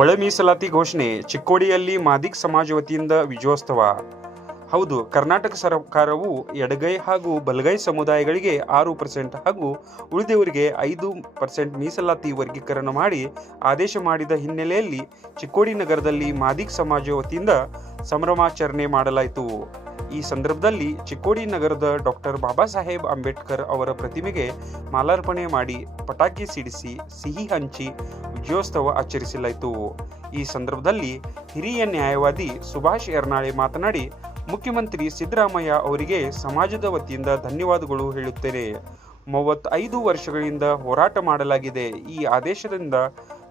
ಒಳ ಮೀಸಲಾತಿ ಘೋಷಣೆ ಚಿಕ್ಕೋಡಿಯಲ್ಲಿ ಮಾದಿಕ್ ಸಮಾಜ ವತಿಯಿಂದ ವಿಜಯೋತ್ಸವ. ಹೌದು, ಕರ್ನಾಟಕ ಸರ್ಕಾರವು ಎಡಗೈ ಹಾಗೂ ಬಲಗೈ ಸಮುದಾಯಗಳಿಗೆ ಆರು ಪರ್ಸೆಂಟ್ ಹಾಗೂ ಉಳಿದವರಿಗೆ ಐದು ಪರ್ಸೆಂಟ್ ಮೀಸಲಾತಿ ವರ್ಗೀಕರಣ ಮಾಡಿ ಆದೇಶ ಮಾಡಿದ ಹಿನ್ನೆಲೆಯಲ್ಲಿ ಚಿಕ್ಕೋಡಿ ನಗರದಲ್ಲಿ ಮಾದಿಕ್ ಸಮಾಜ ವತಿಯಿಂದ ಸಂಭ್ರಮಾಚರಣೆ ಮಾಡಲಾಯಿತು. ಈ ಸಂದರ್ಭದಲ್ಲಿ ಚಿಕ್ಕೋಡಿ ನಗರದ ಡಾಕ್ಟರ್ ಬಾಬಾ ಸಾಹೇಬ್ ಅಂಬೇಡ್ಕರ್ ಅವರ ಪ್ರತಿಮೆಗೆ ಮಾಲಾರ್ಪಣೆ ಮಾಡಿ ಪಟಾಕಿ ಸಿಡಿಸಿ, ಸಿಹಿ ಹಂಚಿ ವಿಜಯೋತ್ಸವ ಆಚರಿಸಲಾಯಿತು. ಈ ಸಂದರ್ಭದಲ್ಲಿ ಹಿರಿಯ ನ್ಯಾಯವಾದಿ ಸುಭಾಷ್ ಎರ್ನಾಳೆ ಮಾತನಾಡಿ, ಮುಖ್ಯಮಂತ್ರಿ ಸಿದ್ದರಾಮಯ್ಯ ಅವರಿಗೆ ಸಮಾಜದ ವತಿಯಿಂದ ಧನ್ಯವಾದಗಳು ಹೇಳುತ್ತೇನೆ. ಮೂವತ್ತೈದು ವರ್ಷಗಳಿಂದ ಹೋರಾಟ ಮಾಡಲಾಗಿದೆ. ಈ ಆದೇಶದಿಂದ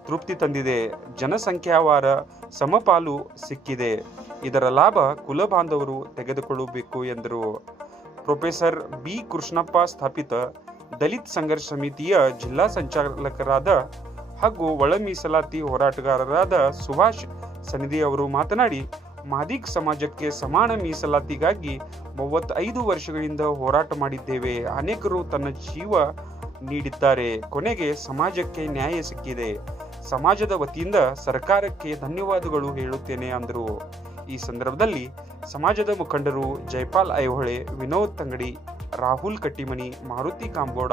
ತೃಪ್ತಿ ತಂದಿದೆ. ಜನಸಂಖ್ಯಾವಾರ ಸಮಪಾಲು ಸಿಕ್ಕಿದೆ. ಇದರ ಲಾಭ ಕುಲಬಾಂಧವರು ತೆಗೆದುಕೊಳ್ಳಬೇಕು ಎಂದರು. Professor B. ಕೃಷ್ಣಪ್ಪ ಸ್ಥಾಪಿತ ದಲಿತ್ ಸಂಘರ್ಷ ಸಮಿತಿಯ ಜಿಲ್ಲಾ ಸಂಚಾಲಕರಾದ ಹಾಗೂ ಒಳ ಮೀಸಲಾತಿ ಹೋರಾಟಗಾರರಾದ ಸುಭಾಷ್ ಸನಿಧಿ ಅವರು ಮಾತನಾಡಿ, ಮಾದಿಕ್ ಸಮಾಜಕ್ಕೆ ಸಮಾನ ಮೀಸಲಾತಿಗಾಗಿ ಮೂವತ್ತೈದು ವರ್ಷಗಳಿಂದ ಹೋರಾಟ ಮಾಡಿದ್ದೇವೆ. ಅನೇಕರು ತನ್ನ ಜೀವ ನೀಡಿದ್ದಾರೆ. ಕೊನೆಗೆ ಸಮಾಜಕ್ಕೆ ನ್ಯಾಯ ಸಿಕ್ಕಿದೆ. ಸಮಾಜದ ವತಿಯಿಂದ ಸರ್ಕಾರಕ್ಕೆ ಧನ್ಯವಾದಗಳು ಹೇಳುತ್ತೇನೆ, ಅಂದರು. ಈ ಸಂದರ್ಭದಲ್ಲಿ ಸಮಾಜದ ಮುಖಂಡರು ಜೈಪಾಲ್ ಐಹೊಳೆ ವಿನೋದ್ ತಂಗಡಿ, ರಾಹುಲ್ ಕಟ್ಟಿಮನಿ, ಮಾರುತಿ ಕಾಂಬೋಡ,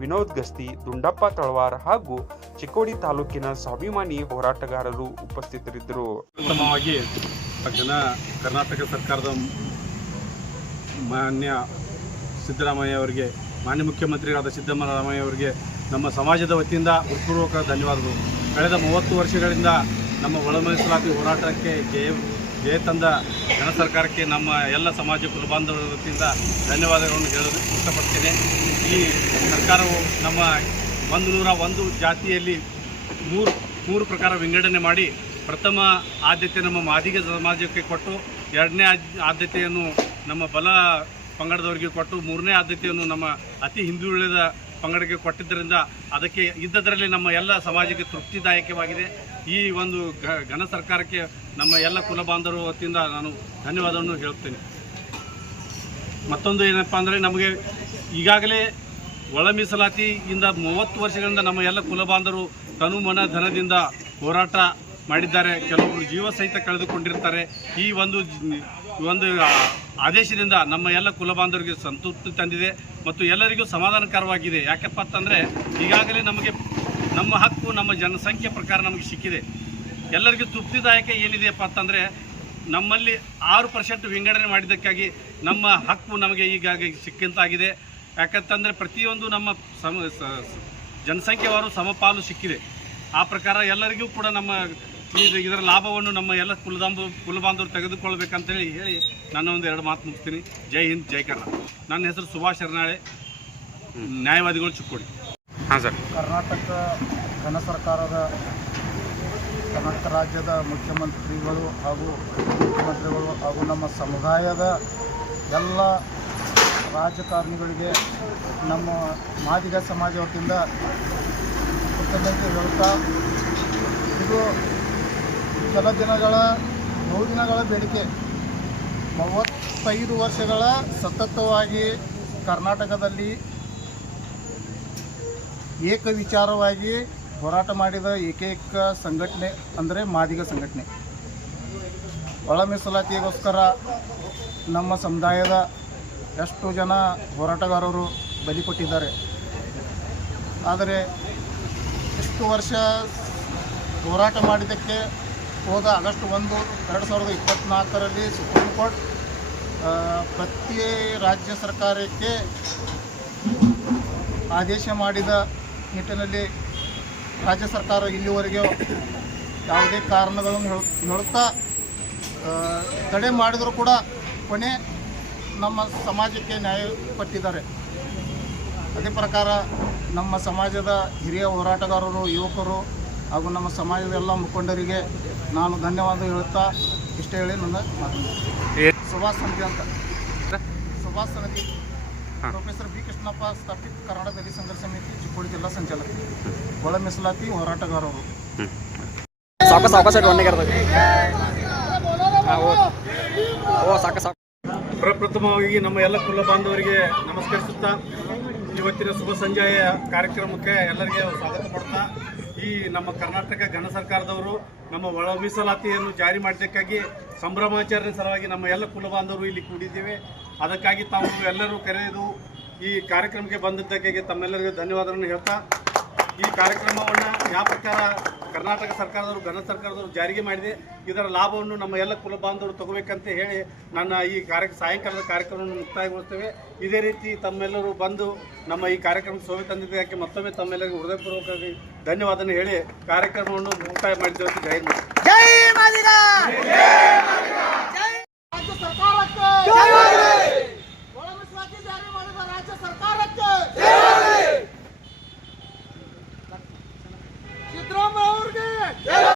ವಿನೋದ್ ಗಸ್ತಿ, ದುಂಡಪ್ಪ ತಳವಾರ್ ಹಾಗೂ ಚಿಕ್ಕೋಡಿ ತಾಲೂಕಿನ ಸ್ವಾಭಿಮಾನಿ ಹೋರಾಟಗಾರರು ಉಪಸ್ಥಿತರಿದ್ದರು. ಉತ್ತಮವಾಗಿ ಕರ್ನಾಟಕ ಸರ್ಕಾರದ ಮಾನ್ಯ ಸಿದ್ದರಾಮಯ್ಯ ಅವರಿಗೆ, ಮಾನ್ಯ ಮುಖ್ಯಮಂತ್ರಿಗಳಾದ ಸಿದ್ದರಾಮಯ್ಯ ಅವರಿಗೆ ನಮ್ಮ ಸಮಾಜದ ವತಿಯಿಂದ ಹೃತ್ಪೂರ್ವಕ ಧನ್ಯವಾದಗಳು. ಕಳೆದ ಮೂವತ್ತು ವರ್ಷಗಳಿಂದ ನಮ್ಮ ಒಳ ಹೋರಾಟಕ್ಕೆ ಜಯ ಜಯ ತಂದ ಜನ ಸರ್ಕಾರಕ್ಕೆ ನಮ್ಮ ಎಲ್ಲ ಸಮಾಜ ಕುಲಬಾಂಧವರ ವತಿಯಿಂದ ಧನ್ಯವಾದಗಳನ್ನು ಹೇಳಲು ಇಷ್ಟಪಡ್ತೇನೆ. ಈ ಸರ್ಕಾರವು ನಮ್ಮ ಒಂದು ನೂರ ಒಂದು ಜಾತಿಯಲ್ಲಿ ಮೂರು ಮೂರು ಪ್ರಕಾರ ವಿಂಗಡಣೆ ಮಾಡಿ ಪ್ರಥಮ ಆದ್ಯತೆ ನಮ್ಮ ಮಾದಿಗ ಸಮಾಜಕ್ಕೆ ಕೊಟ್ಟು, ಎರಡನೇ ಆದ್- ಆದ್ಯತೆಯನ್ನು ನಮ್ಮ ಬಲ ಪಂಗಡದವರಿಗೆ ಕೊಟ್ಟು, ಮೂರನೇ ಆದ್ಯತೆಯನ್ನು ನಮ್ಮ ಅತಿ ಹಿಂದುಳಿದ ಪಂಗಡಕ್ಕೆ ಕೊಟ್ಟಿದ್ದರಿಂದ ಅದಕ್ಕೆ ಇದ್ದದರಲ್ಲಿ ನಮ್ಮ ಎಲ್ಲ ಸಮಾಜಕ್ಕೆ ತೃಪ್ತಿದಾಯಕವಾಗಿದೆ. ಈ ಒಂದು ಘನ ಸರ್ಕಾರಕ್ಕೆ ನಮ್ಮ ಎಲ್ಲ ಕುಲ ಬಾಂಧವರು ವತಿಯಿಂದ ನಾನು ಧನ್ಯವಾದವನ್ನು ಹೇಳುತ್ತೇನೆ. ಮತ್ತೊಂದು ಏನಪ್ಪಾ ಅಂದರೆ ನಮಗೆ ಈಗಾಗಲೇ ಒಳ ಮೀಸಲಾತಿಯಿಂದ ಮೂವತ್ತು ವರ್ಷಗಳಿಂದ ನಮ್ಮ ಎಲ್ಲ ಕುಲಬಾಂಧವರು ತನು ಮನ ಧನದಿಂದ ಹೋರಾಟ ಮಾಡಿದ್ದಾರೆ. ಕೆಲವರು ಜೀವ ಸಹಿತ ಕಳೆದುಕೊಂಡಿರ್ತಾರೆ. ಈ ಒಂದು ಈ ಒಂದು ಆದೇಶದಿಂದ ನಮ್ಮ ಎಲ್ಲ ಕುಲಬಾಂಧವರಿಗೆ ಸಂತೃಪ್ತಿ ತಂದಿದೆ ಮತ್ತು ಎಲ್ಲರಿಗೂ ಸಮಾಧಾನಕರವಾಗಿದೆ. ಯಾಕಪ್ಪ ಅಂತಂದರೆ ಈಗಾಗಲೇ ನಮಗೆ ನಮ್ಮ ಹಕ್ಕು, ನಮ್ಮ ಜನಸಂಖ್ಯೆ ಪ್ರಕಾರ ನಮಗೆ ಸಿಕ್ಕಿದೆ. ಎಲ್ಲರಿಗೂ ತೃಪ್ತಿದಾಯಕ ಏನಿದೆಯಪ್ಪ ಅಂತಂದರೆ ನಮ್ಮಲ್ಲಿ ಆರು ಪರ್ಸೆಂಟ್ ವಿಂಗಡಣೆ ಮಾಡಿದ್ದಕ್ಕಾಗಿ ನಮ್ಮ ಹಕ್ಕು ನಮಗೆ ಈಗಾಗಲೇ ಸಿಕ್ಕಂತಾಗಿದೆ. ಯಾಕಂತಂದರೆ ಪ್ರತಿಯೊಂದು ನಮ್ಮ ಸಮ ಜನಸಂಖ್ಯೆವಾರು ಸಮಪಾಲು ಸಿಕ್ಕಿದೆ. ಆ ಪ್ರಕಾರ ಎಲ್ಲರಿಗೂ ಕೂಡ ನಮ್ಮ ಇದು ಇದರ ಲಾಭವನ್ನು ನಮ್ಮ ಎಲ್ಲ ಕುಲದಾಂಬ ಕುಲಬಾಂಧವರು ತೆಗೆದುಕೊಳ್ಬೇಕಂತೇಳಿ ಹೇಳಿ ನನ್ನ ಒಂದು ಎರಡು ಮಾತು ಮುಗಿಸ್ತೀನಿ. ಜೈ ಹಿಂದ್ ಜೈ ಕರ್ನಾಟಕ. ನನ್ನ ಹೆಸರು ಸುಭಾಷ್ ಶರಣಾಳೆ. ನ್ಯಾಯವಾದಿಗಳು ಚಿಕ್ಕೋಡಿ. ಹಾಂ ಸರ್. ಕರ್ನಾಟಕ ಘನ ಸರ್ಕಾರದ ಕರ್ನಾಟಕ ರಾಜ್ಯದ ಮುಖ್ಯಮಂತ್ರಿಗಳು ಹಾಗೂ ಮುಖ್ಯಮಂತ್ರಿಗಳು ಹಾಗೂ ನಮ್ಮ ಸಮುದಾಯದ ಎಲ್ಲ ರಾಜಕಾರಣಿಗಳಿಗೆ ನಮ್ಮ ಮಾದಿಗ ಸಮಾಜ ವತಿಯಿಂದ ಕೃತಜ್ಞತೆ ಹೇಳ್ತಾ ಇದು ಕೆಲ ದಿನಗಳ, ನೂರು ದಿನಗಳ ಬೇಡಿಕೆ. ಮೂವತ್ತೈದು ವರ್ಷಗಳ ಸತತವಾಗಿ ಕರ್ನಾಟಕದಲ್ಲಿ ಏಕ ವಿಚಾರವಾಗಿ ಹೋರಾಟ ಮಾಡಿದ ಏಕೈಕ ಸಂಘಟನೆ ಅಂದರೆ ಮಾದಿಗ ಸಂಘಟನೆ. ಒಳ ಮೀಸಲಾತಿಗೋಸ್ಕರ ನಮ್ಮ ಸಮುದಾಯದ ಎಷ್ಟು ಜನ ಹೋರಾಟಗಾರರು ಬಲಿ ಕೊಟ್ಟಿದ್ದಾರೆ. ಆದರೆ ಇಷ್ಟು ವರ್ಷ ಹೋರಾಟ ಮಾಡಿದ್ದಕ್ಕೆ ಹೋದ ಆಗಸ್ಟ್ ಒಂದು, ಎರಡು ಸಾವಿರದ ಇಪ್ಪತ್ತ್ನಾಲ್ಕರಲ್ಲಿ ಸುಪ್ರೀಂ ಕೋರ್ಟ್ ಪ್ರತಿ ರಾಜ್ಯ ಸರ್ಕಾರಕ್ಕೆ ಆದೇಶ ಮಾಡಿದ ನಿಟ್ಟಿನಲ್ಲಿ ರಾಜ್ಯ ಸರ್ಕಾರ ಇಲ್ಲಿವರೆಗೆ ಯಾವುದೇ ಕಾರಣಗಳನ್ನು ಹೇಳು, ಹೇಳುತ್ತಾ ತಡೆ ಮಾಡಿದರೂ ಕೂಡ ಕೊನೆ ನಮ್ಮ ಸಮಾಜಕ್ಕೆ ನ್ಯಾಯ ಕೊಟ್ಟಿದ್ದಾರೆ. ಅದೇ ಪ್ರಕಾರ ನಮ್ಮ ಸಮಾಜದ ಹಿರಿಯ ಹೋರಾಟಗಾರರು, ಯುವಕರು ಹಾಗೂ ನಮ್ಮ ಸಮಾಜದ ಎಲ್ಲ ಮುಖಂಡರಿಗೆ ನಾನು ಧನ್ಯವಾದ ಹೇಳುತ್ತಾ ಇಷ್ಟ ಹೇಳಿ ನನ್ನ ಸುಭಾಷ್ ಸಮಿತಿ ಅಂತ. ಸುಭಾಷ್ ಸಮಿತಿ ಪ್ರೊಫೆಸರ್ ಬಿ ಕೃಷ್ಣಪ್ಪ ಸ್ಥಾಪಿತ ಕನ್ನಡ ದಲಿತ ಸಂಘರ್ಷ ಸಮಿತಿ ಚಿಕ್ಕೋಡಿ ಜಿಲ್ಲಾ ಸಂಚಾಲಕ. ಒಳ ಮೀಸಲಾತಿ ಹೋರಾಟಗಾರರು. ಸಾಕು ಸಾಕು ಸರ್ ಒಂದೇ ಓ. ಸಾಕು ಸಾಕು ಪ್ರಪ್ರಥಮವಾಗಿ ನಮ್ಮ ಎಲ್ಲ ಕುಲ ಬಾಂಧವರಿಗೆ ನಮಸ್ಕರಿಸುತ್ತಾ ಇವತ್ತಿನ ಶುಭ ಸಂಜೆಯ ಕಾರ್ಯಕ್ರಮಕ್ಕೆ ಎಲ್ಲರಿಗೆ ಸ್ವಾಗತ ಮಾಡ್ತಾ ಈ ನಮ್ಮ ಕರ್ನಾಟಕ ಘನ ಸರ್ಕಾರದವರು ನಮ್ಮ ಒಳ ಮೀಸಲಾತಿಯನ್ನು ಜಾರಿ ಮಾಡಿದ್ದಕ್ಕಾಗಿ ಸಂಭ್ರಮಾಚರಣೆ ಸಲುವಾಗಿ ನಮ್ಮ ಎಲ್ಲ ಕುಲ ಬಾಂಧವರು ಇಲ್ಲಿ ಕೂಡಿದ್ದೇವೆ. ಅದಕ್ಕಾಗಿ ತಾವು ಎಲ್ಲರೂ ಕರೆದು ಈ ಕಾರ್ಯಕ್ರಮಕ್ಕೆ ಬಂದಿದ್ದಕ್ಕಾಗಿ ತಮ್ಮೆಲ್ಲರಿಗೂ ಧನ್ಯವಾದಗಳನ್ನು ಹೇಳ್ತಾ, ಈ ಕಾರ್ಯಕ್ರಮವನ್ನು ಯಾವ ಪ್ರಕಾರ ಕರ್ನಾಟಕ ಸರ್ಕಾರದವರು ಘನ ಸರ್ಕಾರದವರು ಜಾರಿಗೆ ಮಾಡಿದೆ, ಇದರ ಲಾಭವನ್ನು ನಮ್ಮ ಎಲ್ಲ ಕುಲ ಬಾಂಧವರು ತಗೋಬೇಕಂತ ಹೇಳಿ ನನ್ನ ಈ ಕಾರ್ಯ, ಸಾಯಂಕಾಲದ ಕಾರ್ಯಕ್ರಮವನ್ನು ಮುಕ್ತಾಯಗೊಳಿಸ್ತೇವೆ. ಇದೇ ರೀತಿ ತಮ್ಮೆಲ್ಲರೂ ಬಂದು ನಮ್ಮ ಈ ಕಾರ್ಯಕ್ರಮಕ್ಕೆ ಶೋಭೆ ತಂದಿದ್ದಕ್ಕೆ ಮತ್ತೊಮ್ಮೆ ತಮ್ಮೆಲ್ಲರಿಗೂ ಹೃದಯಪೂರ್ವಕವಾಗಿ ಧನ್ಯವಾದ ಹೇಳಿ ಕಾರ್ಯಕ್ರಮವನ್ನು ಮುಕ್ತಾಯ ಮಾಡಿದ್ದೇವೆ ಜೈ ಜೈ ಮಾಡಿದ ಜೈ ಸರ್ಕಾರಕ್ಕೆ